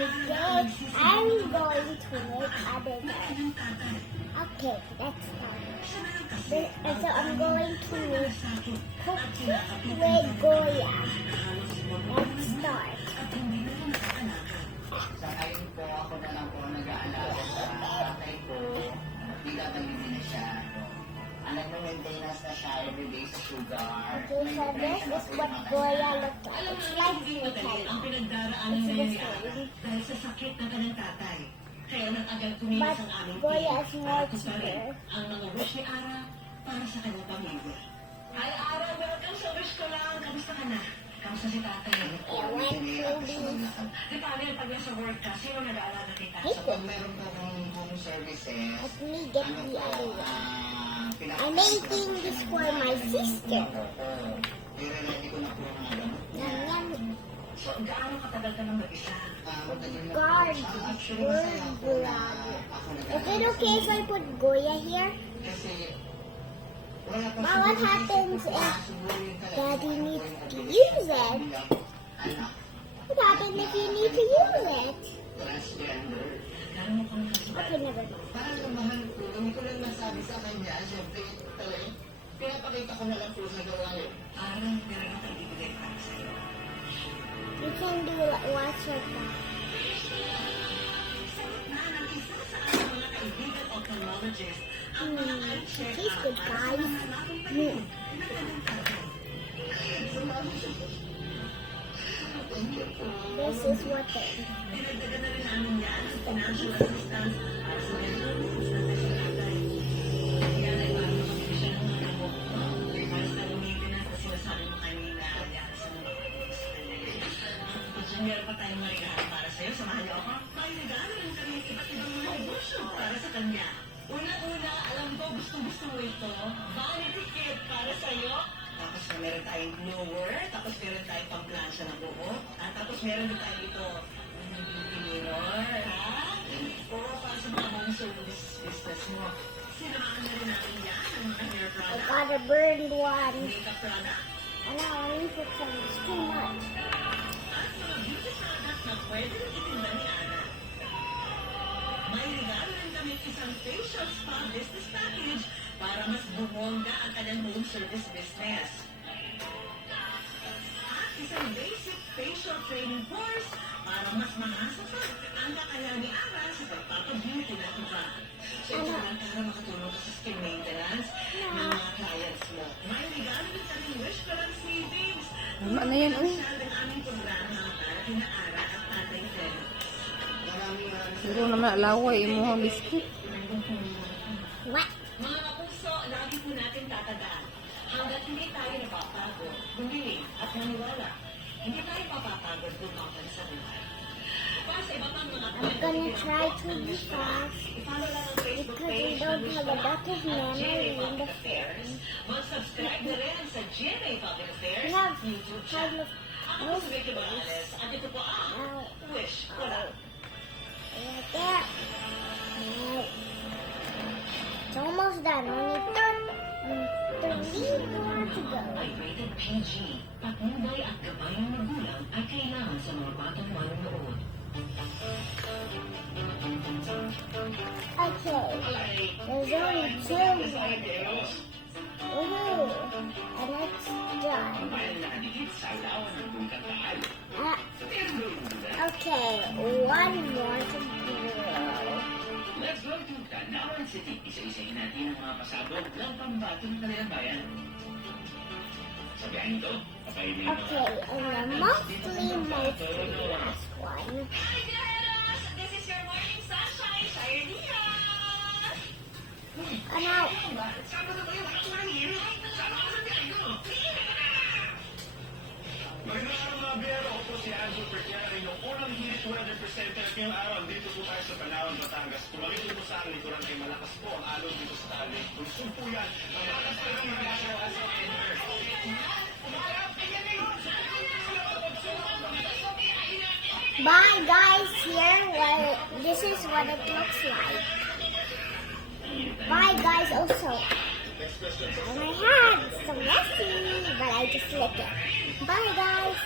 today I'm going to make other guys. Okay, let's start. So I'm going to make cookies with Goya. Let's start. Sa ngayon po, ako na lang po nag-aalaga sa tatay ko. Pinatalimin na siya. Alam mo, maintenance na siya everyday sa sugar. Okay, so this is what Goya looks like. It's like Nutella. Ang pinagdaraanan na yan ni Ara dahil sa sakit ng kanyang tatay. Kaya nag-agal tumilis ang aming Goya is team. more Tapos pare, cheaper. ang mga wish ni Ara para sa kanyang pamilya. Hi Ara, welcome sa wish ko lang. Kamusta ka na? Kamusta si tatay? I went to these. Di paano yung pag nasa work ka? Sino nag-aalaga kita? So, pag meron po akong home services, Let me get the other one. pinaka- I'm making this for my sister. I-ready ko na po ang mga gamot niya. Yum, yum. So, gaano katagal ka nang mag-isa? Matagal na po Guard, siya. Actually, masaya po na ako Is it okay if I put Goya here? Kasi, wala pa But what siguro happens isip ko if pa, siguro yung talagang Daddy yung needs buhay to na use it? bilang anak, What happens if you need to use it? transgender. Gano'n mo kang nasa Okay, never mind. Parang mahal ko, hindi ko lang nasabi sa kanya, syempre, talagang pinapakita ko na lang po sa gawa niyo. Ara, meron akong ibigay para sa'yo. You can do what's your plan. Na ng isa sa ating mga kaibigan ophthalmologist ang mga check Tastes good, guys. This is what they Dinagdagan na rin namin yan ang financial assistance para sa mga Kaya na iba ang mga siya ng mga gamot mo. Para sa maintenance na sinasabi mo kanina yan sa mga Kung meron pa tayong marigahan para sa'yo, samahan niyo ako. May regalo rin kami iba't ibang mga negosyo para sa kanya. Una-una, alam ko gusto-gusto mo ito. Vanity kit para sa'yo. Tapos meron tayong blower, tapos meron tayong pamplansya ng buhok, at tapos meron din tayo ito, beauty mirror, ha? Oo, para sa mga home service business mo. Sinamahan na rin natin yan, ang mga hair I product, got a burned one. makeup product, And now I need to put some. It's too much. at mga beauty product na pwede rin itinda ni Ana. May regalo rin kami isang facial spa business package para mas bumongga ang kanyang home service business. At isang basic facial training course para mas mahasa pa ang kakayahan ni Ara sa pagpapabeauty na iba. Siyempre lang para makatulong ka sa skin maintenance ng mga clients mo. May regalo rin kaming wish ko lang savings. Ano yan, uy? Siya ng aming programa para kina Ara at Tatay Fred. Maraming Siguro naman alaway mo ang biscuit. What? Mga kapuso, lagi po natin tatandaan. Hanggat hindi tayo napapagod, bumili at maniwala, hindi tayo mapapagod bumakan sa buhay. Para sa iba pang mga I'm gonna try to be fast i-follow lang ang Facebook because we page don't ng have a lot of memory in Public the Affairs. phone. Mag-subscribe na rin sa GMA Public Affairs We have YouTube kind channel. of Ako po si Vicky Morales at ito po ang Wish Ko Lang. right there. Now, it's almost done. Only 3 more to go. Ay rated PG. Patnubay at gabay ng magulang ay kailangan sa mga batang manonood. Okay, there's only 2 more. Woohoo! And it's done. Okay, 1 more to go. Let's go to Tanawan City. Isa-isahin natin ang mga pasabog ng pambatong kanilang bayan. Sa biyaheng ito, papainin mo. Okay, and the mostly last one. Hi girls! This is your morning sunshine, Shirley! And now, Sama na kayo, actually. Sama ka sa biyahe ko. Magandang araw mga biyero, ako po si Anjo Pertiara, yung unang heat weather presenter ngayong araw. Dito po tayo sa Palawan, Batangas. Tumalik po sa akin, likuran kay malakas po ang alon dito sa tali. Kung po yan, ang malakas po yung bye guys, here, well, this is what it looks like. Bye guys also. And my hand's so messy, but I just lick it. Bye guys.